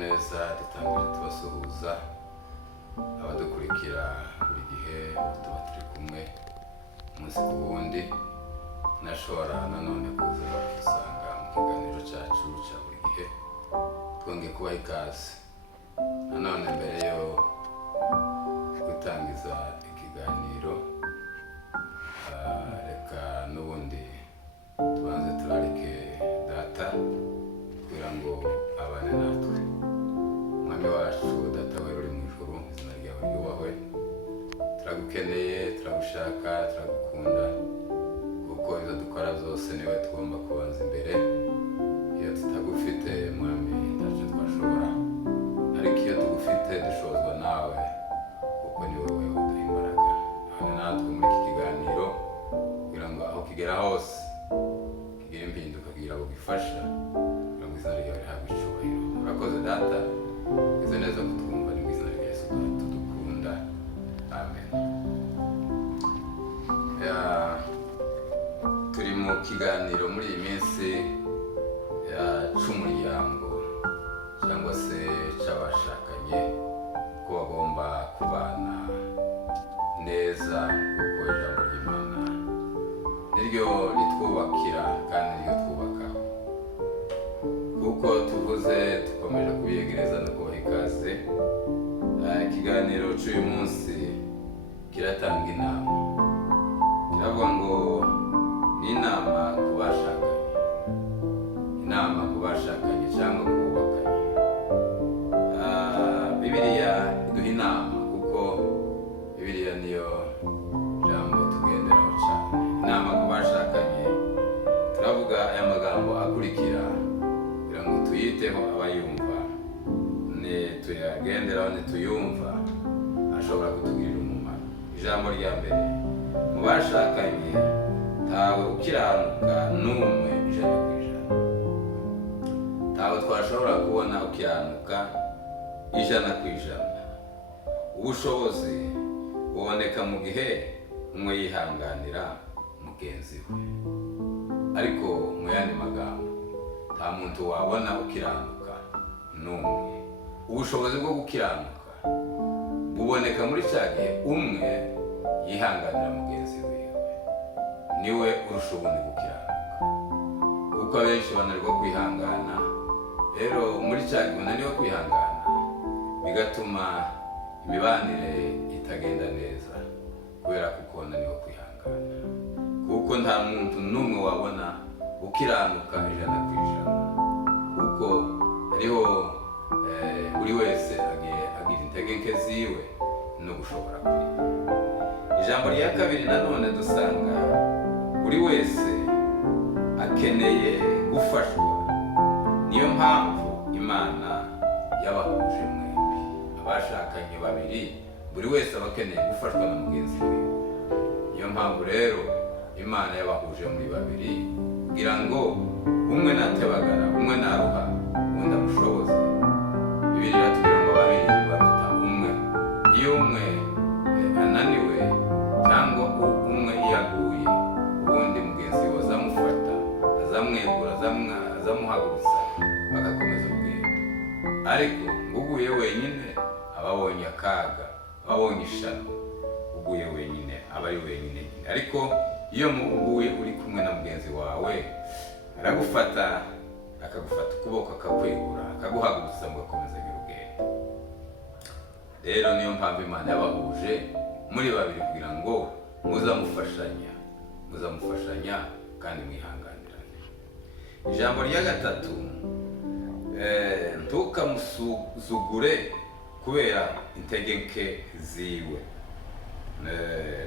neza dutangire tubasuhuza abadukurikira buri gihe tuba turi kumwe umunsi ku wundi. Nashobora nanone kuza dusanga mu kiganiro cyacu cya buri gihe, twongeye kubaha ikaze nanone. Mbere yo gutangiza ikiganiro, reka n'ubundi tubanze turarike data kugira ngo abane natwe. Mwami wacu data wera uri mu ijuru, izina ryawe ryubahwe. Turagukeneye, turagushaka, turagukunda, kuko izo dukora zose niwe tugomba kubanza imbere. Iyo tutagufite mwami ntacyo twashobora, ariko iyo tugufite dushobozwa nawe, kuko ni wowe uduha imbaraga. Abane natwe muri iki kiganiro kugira ngo aho kigera hose kigire impinduka, kugira ngo gifasha, kugira ngo izina ryawe rihabwe icyubahiro. Urakoze data, ugize neza kutwumva, ni mu izina rya Yesu tudukunda, amen. Turi mu kiganiro muri iyi minsi cy'umuryango cyangwa se cy'abashakanye, ko bagomba kubana neza, kuko ijambo ry'Imana niryo ritwubakira kandi niryo twubakaho. Kuko tuvuze dukomeje kubiyegereza no kubaha ikaze. Ikiganiro cy'uyu munsi kiratanga inama, kiravuga ngo ni inama ku bashakanye, inama ku bashakanye cyangwa ku bubakanye. Bibiliya iduha inama, kuko Bibiliya niyo jambo tugenderaho cyane. Inama ku bashakanye, turavuga aya magambo akurikira kugira ngo tuyiteho abayumva, tuyagenderaho, nituyumva ashobora kutugirira umumaro. Ijambo rya mbere: mu bashakanye ntawe ukiranuka n'umwe ijana ku ijana. Ntawe twashobora kubona ukiranuka ijana ku ijana. Ubushobozi buboneka mu gihe umwe yihanganira mugenzi we, ariko mu yandi magambo nta muntu wabona ukiranuka n'umwe. Ubushobozi bwo gukiranuka buboneka muri cya gihe umwe yihanganira mugenzi wiwe, niwe urusha ubundi gukiranuka, kuko abenshi bananirwa kwihangana. Rero muri cya gihe unaniwe kwihangana, bigatuma imibanire itagenda neza, kubera kuko unaniwe kwihangana. Kuko nta muntu n'umwe wabona ukiranuka ijana ku ijana, kuko hariho buri wese agira intege nke ziwe no gushobora kwiga. Ijambo rya kabiri nanone dusanga buri wese akeneye gufashwa. Niyo mpamvu Imana yabahuje mwembi, abashakanye babiri, buri wese aba akeneye gufashwa na mugenzi we. Niyo mpamvu rero Imana yabahuje muri babiri, kugira ngo umwe natebagara, umwe naruha, undi amushoboze. Bibiliya iratubwira ngo babiri baruta umwe. Iyo umwe ananiwe cyangwa umwe yaguye, ubundi mugenzi we azamufata, azamwegura, azamuhagurutsa, bagakomeza urugendo. Ariko uguye wenyine aba abonye akaga, aba abonye ishano. Uguye wenyine aba ari wenyine. Ariko iyo uguye uri kumwe na mugenzi wawe, aragufata, akagufata ukuboko, akakwegura, akaguhagurutsa, mugakomeza urugendo. Rero niyo mpamvu Imana yabahuje muri babiri, kugira ngo muzamufashanya kandi mwihanganirane. Ijambo rya gatatu: ntukamusuzugure kubera intege nke ziwe.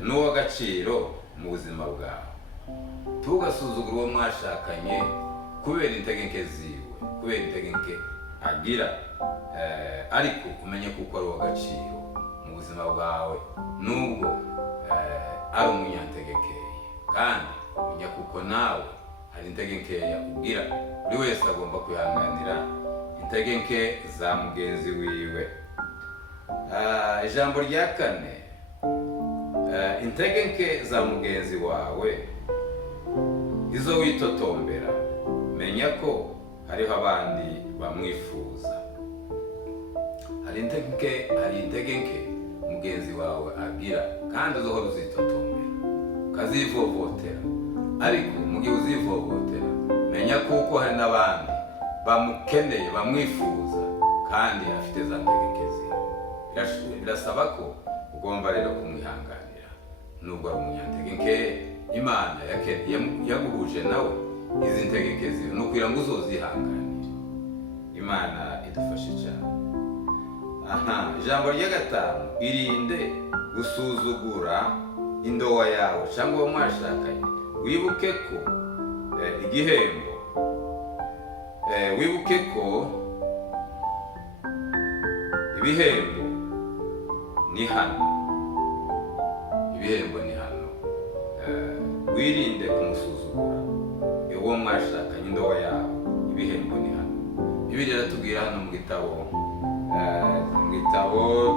N'uw'agaciro mu buzima bwawe. Ntugasuzugure uwo mwashakanye kubera intege nke ziwe, kubera intege nke agira, ariko umenye kuko ari uw'agaciro mu buzima bwawe, nubwo ari umunyantege nkeya. Kandi umenya kuko nawe hari intege nkeya ugira. Buri wese agomba kwihanganira intege nke za mugenzi wiwe. Ijambo rya kane: intege nke za mugenzi wawe izo witotombera, menya ko hariho abandi bamwifuza. Hari intege nke mugenzi wawe agira kandi uzohora uzitotombera ukazivovotera, ariko mu gihe uzivovotera menya kuko hari n'abandi bamukeneye bamwifuza kandi afite za ntege nke ziwe. Birasaba ko ugomba rero kumwihanganira nubwo ari umunyantege nke. Imana yaguhuje nawe izi ntege nke ziwe ni ukugira ngo uzozihanganire. Imana idufashe cyane. Ijambo rya gatanu, irinde gusuzugura indowa yawe cyangwa uwo mwashakanye. Wibuke ko igihembo, wibuke ko ibihembo ni hano. Ibihembo ni hano. Wirinde kumusuzugura uwo mwashakanye, indowa yawe. Ibihembo ni hano. Bibiliya iratubwira hano mu gitabo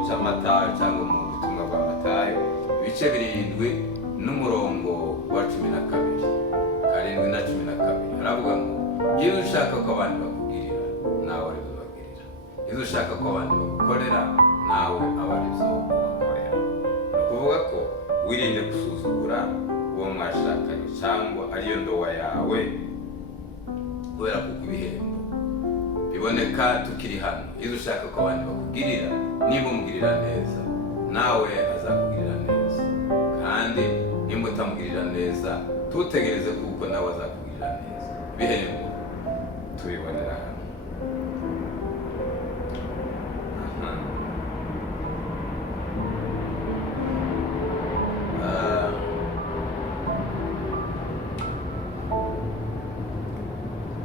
cy'Amatayo cyangwa mu butumwa bwa Matayo, ibice 7 n'umurongo wa 12, 7 na 12, haravuga ngo iyo ushaka ko abandi bakugirira nawe ari byo bagirira, iyo ushaka ko abandi bagukorera nawe aba ari byo bakorera. Ni ukuvuga ko wirinde gusuzugura uwo mwashakanye cyangwa ariyo ndowa yawe, kubera kuko ibihembo biboneka tukiri hano. Iyo ushaka ko abandi bakugirira, niba umugirira neza nawe azakugirira neza, kandi niba utamugirira neza tutegereze kuko nawe azakugirira neza. Ibihembo tubibonera hano.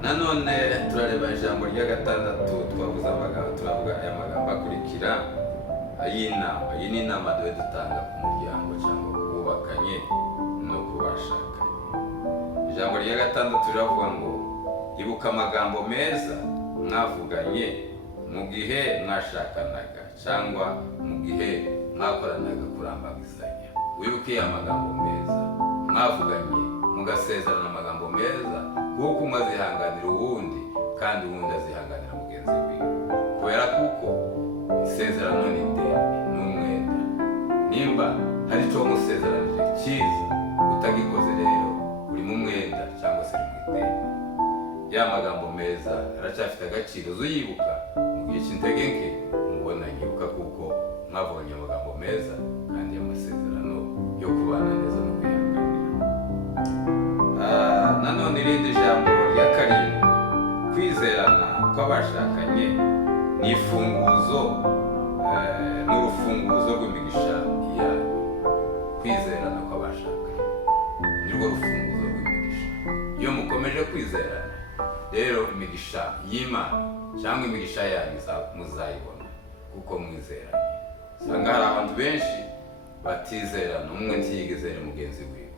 Nanone turareba ijambo rya gatandatu, turavuga aya magambo akurikira ay'inama. Iyi ni inama duhe dutanga ku muryango cyangwa ku bubakanye no ku bashakanye. Ijambo rya gatandatu riravuga ngo ibuka amagambo meza mwavuganye mu gihe mwashakanaga cyangwa mu gihe mwakoranaga kurambagizanya. Wibuke amagambo meza mwavuganye mugasezerana amagambo meza, kuko umwe azihanganira uwundi kandi uwundi azihanganira mugenzi wiwe. Kubera kuko isezerano ni ideni, ni umwenda. Nimba hari icyo wamusezeranije cyiza utagikoze, rero uri mu mwenda cyangwa se uri mu ideni. Ya magambo meza aracyafite agaciro. Uziyibuka mu gihe cy'intege nke mubona nyibuka kuko mwabonye amagambo meza kandi y'amasezerano yo kubana neza no kwihanganira. Nanone irindi jambo rya karindwi, kwizerana kw'abashakanye ni ifunguzo n'urufunguzo rw'imigisha yawe. Kwizerana kw'abashakanye nirwo rufunguzo rw'imigisha. Iyo mukomeje kwizerana, rero imigisha y'Imana cyangwa imigisha yanyu muzayibona kuko mwizeranye. Usanga hari abantu benshi batizerana, umwe ntiyigezere mugenzi wiwe,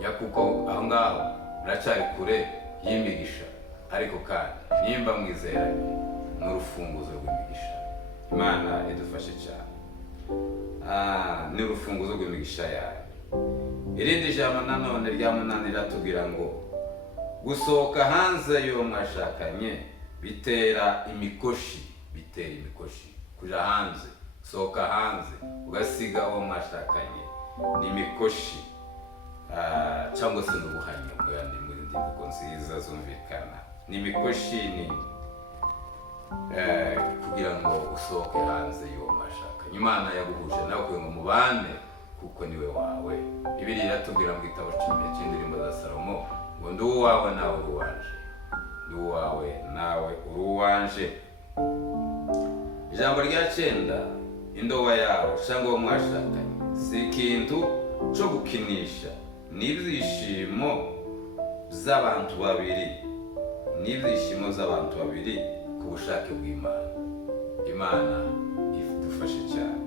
nyakuko aho ngaho muracyari kure y'imigisha. Ariko kandi nimba mwizeranye, n'urufunguzo rw'imigisha. Imana idufashe cyane. Ni urufunguzo rw'imigisha yayo. Irindi jambo nanone rya 8 riratubwira ngo gusohoka hanze y'uwo mwashakanye bitera imikoshi. Kuja hanze, sohoka hanze ugasiga uwo mwashakanye ni imikoshi, cyangwa se n'ubuhanya mu yandi mvugo nziza zumvikana. Ni imikoshi ni kugira ngo usohoke hanze y'uwo mwashakanye. Imana yaguhuje nawe kugira ngo mubane kuko niwe wawe. Bibiliya iratubwira mu gitabo cy'indirimbo za Salomo ngo ndi uwawe nawe uri uwanje, ndi uwawe nawe uri uwanje. Ijambo rya 9, indowa yawe cyangwa uwo mwashakanye si ikintu cyo gukinisha, n'ibyishimo z'abantu babiri, n'ibyishimo z'abantu babiri ku bushake bw'Imana. Imana idufashe cyane.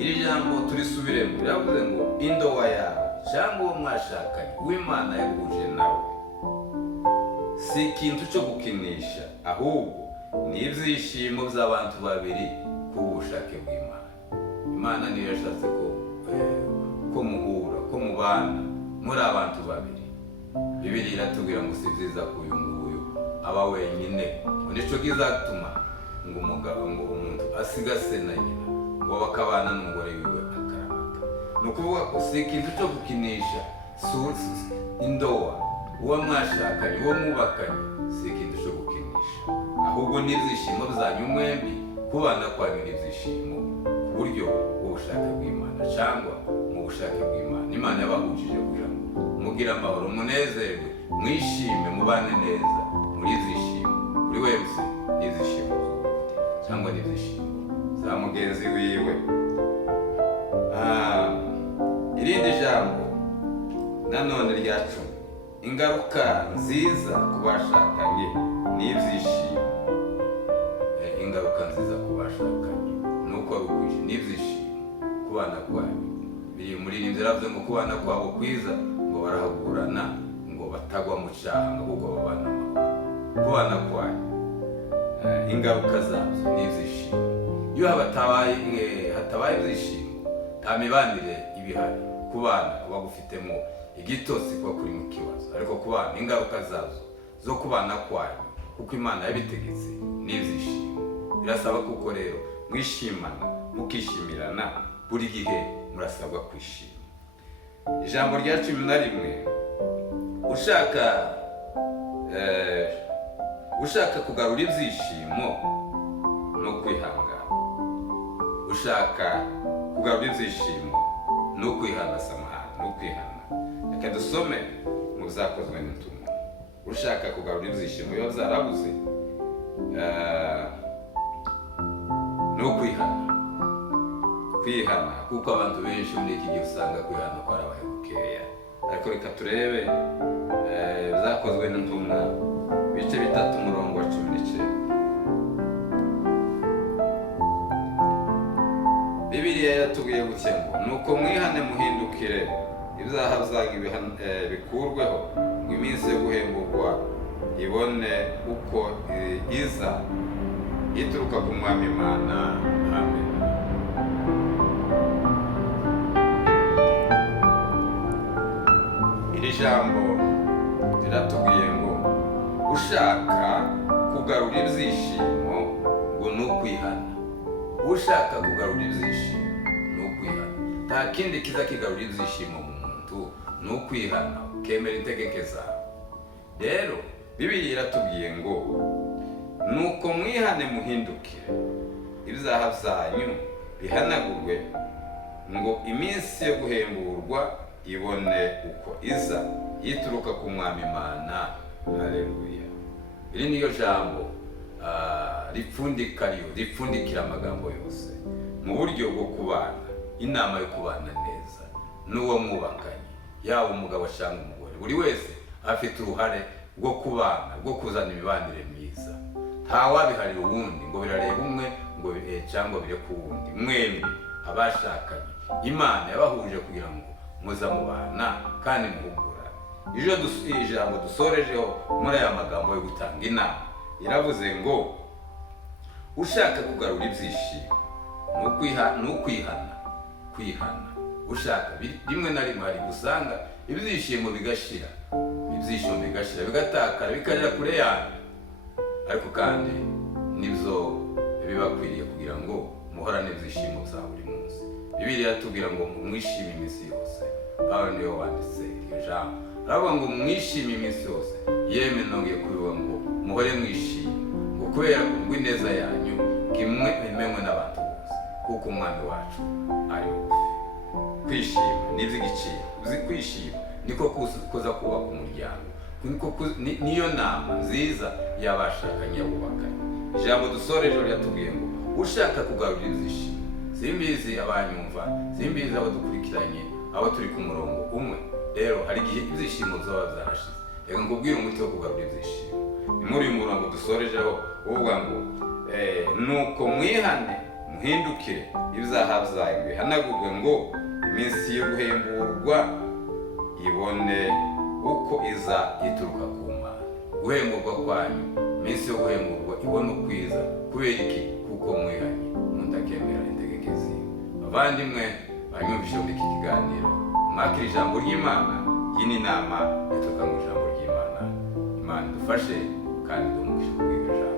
Iri jambo turisubiremo, riravuze ngo indowa yawe cyangwa uwo mwashakanye w'Imana yaguhuje nawe si ikintu cyo gukinisha, ahubwo ni ibyishimo by'abantu babiri ku bushake bw'Imana. Imana niyo yashatse ko muhura, ko mubana muri abantu babiri. Bibiliya iratubwira ngo si byiza ko uyu nguyu aba wenyine, ngo nico kizatuma ngo umuntu asiga se na nyina ngo bakabana n'umugore wiwe akaramata. Ni ukuvuga ko si ikintu cyo gukinisha indoa, uwo mwashakanye, uwo mwubakanye, si ikintu cyo gukinisha, ahubwo n'ibyishimo byanyu mwembi, kubana kwanyu n'ibyishimo ku buryo bw'ubushake bw'Imana cyangwa mu bushake bw'Imana. Imana yabahujije kugira ngo mugire amahoro, munezerwe, mwishime, mubane neza muri ibyishimo, buri wese n'ibyishimo cyangwa n'ibyishimo za mugenzi wiwe. Irindi jambo nanone rya 10, ingaruka nziza ku bashakanye n'ibyishimo. Ingaruka nziza ku bashakanye nuko ari ukwishyira n'ibyishimo kubana kwanyu. Biri muri inzira byo ngo kubana kwabo kwiza ngo barahagurana ngo batagwa mu cyaha ngo kuko babana amahoro. Kubana kwanyu ingaruka zabyo n'ibyishimo. Iyo hatabaye ibyishimo nta mibanire ibihari. Kubana kuba gufitemo igitotsi kuba kuri mu kibazo, ariko kubana ingaruka zazo zo kubana kwanyu kuko Imana yabitegetse n'ibyishimo. Birasaba kuko rero mwishimana mukishimirana buri gihe, murasabwa kwishima. Ijambo rya 11, ushaka kugarura ibyishimo no kwihangana. Ushaka kugarura ibyishimo no kwihana, no kwihana. Reka dusome mu Byakozwe n'Intumwa. Ushaka kugarura ibyishimo biba byarabuze no kwihana, kuko abantu benshi muri iki gihe usanga kwihana kwarabaye gukeya. Ariko reka turebe Byakozwe n'Intumwa ibice 3 umurongo wa 19. Bibiliya yatubwiye gutya ngo nuko mwihane muhindukire, ibyaha byanyu bikurweho, ngo iminsi yo guhemburwa ibone uko iza ituruka ku Mwami Imana. Amen. Iri jambo riratubwiye ngo ushaka kugarura ibyishimo ngo ni ukwihana. Ushaka kugarura ibyishimo ni ukwihana. Nta kindi kiza kigarura ibyishimo mu muntu, ni ukwihana ukemera integeke zawe. Rero Bibiliya iratubwiye ngo nuko mwihane muhindukire, ibyaha byanyu bihanagurwe, ngo iminsi yo guhemburwa ibone uko iza yituruka ku Mwami Imana. Haleluya. Iri niyo jambo ripfundikira amagambo yose mu buryo bwo kubana, inama yo kubana neza n'uwo mwubakanye, yaba umugabo cyangwa umugore. Buri wese afite uruhare rwo kubana, rwo kuzana imibanire myiza. Ntawabiharira uwundi ngo birareba umwe ngo cyangwa bire ku wundi. Mwembi abashakanye Imana yabahuje kugira ngo muza mubana kandi muhugurane. Ijambo dusorejeho muri aya magambo yo gutanga inama yaravuze ngo ushaka kugarura ibyishimo ni ukwihana. Ushaka rimwe na rimwe hari gusanga ibyishimo bigashira, bigatakara, bikajya kure yanyu, ariko kandi nibyo bibakwiriye kugira ngo muhorane ibyishimo bya buri munsi. Bibiliya yatubwira ngo mwishime iminsi yose. Pawulo niwe wanditse iryo jambo, aravuga ngo mwishime iminsi yose. Yemwe nongeye kubivuga ngo muhore mwishime, ngo kubera ngo ineza yanyu imenywe n'abantu bose, kuko Umwami wacu ari bugufi. Kwishima ni iby'igiciro. Kwishima niko kuza kubaka umuryango, niyo nama nziza y'abashakanye y'abubakanye. Ijambo dusoreje ryatubwiye ngo ushaka kugarura ibyishimo. Simbizi abanyumva, simbizi abadukurikiranye, abo turi ku murongo umwe. Rero hari igihe ibyishimo zoba zarashize. Reka nkubwire umuti wo kugarura ibyishimo. Ni muri uyu murongo dusorejeho uvuga ngo nuko mwihane muhindukire, ibyaha byanyu bihanagurwe, ngo iminsi yo guhemburwa ibone uko iza ituruka ku Mana. Guhemburwa kwanyu, iminsi yo guhemburwa ibone uko iza. Kubera iki? Kuko mwihanye mutakemera integeke ziwe. Bavandimwe banyumvise muri iki kiganiro, mwakira ijambo ry'Imana. Iyi ni inama ituruka mu ijambo ry'Imana. Imana idufashe kandi dumugisha kubw'iryo jambo.